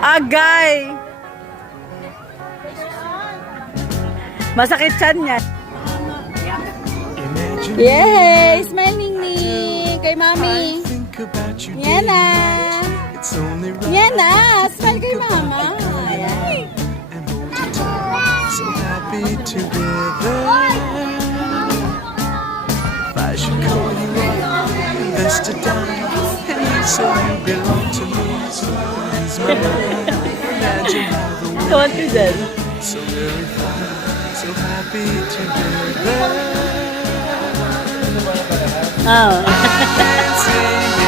Agay! Masakit siya niya. Yay! Smile, Ningning! Kay Mami! Yan na! Yan na! Smile kay Mama! Ayan! So happy together. If I should call you invest a dime, and you say you belong to me, so please, my love, imagine how the world Confident. so very fine, so happy together. Oh. Dancing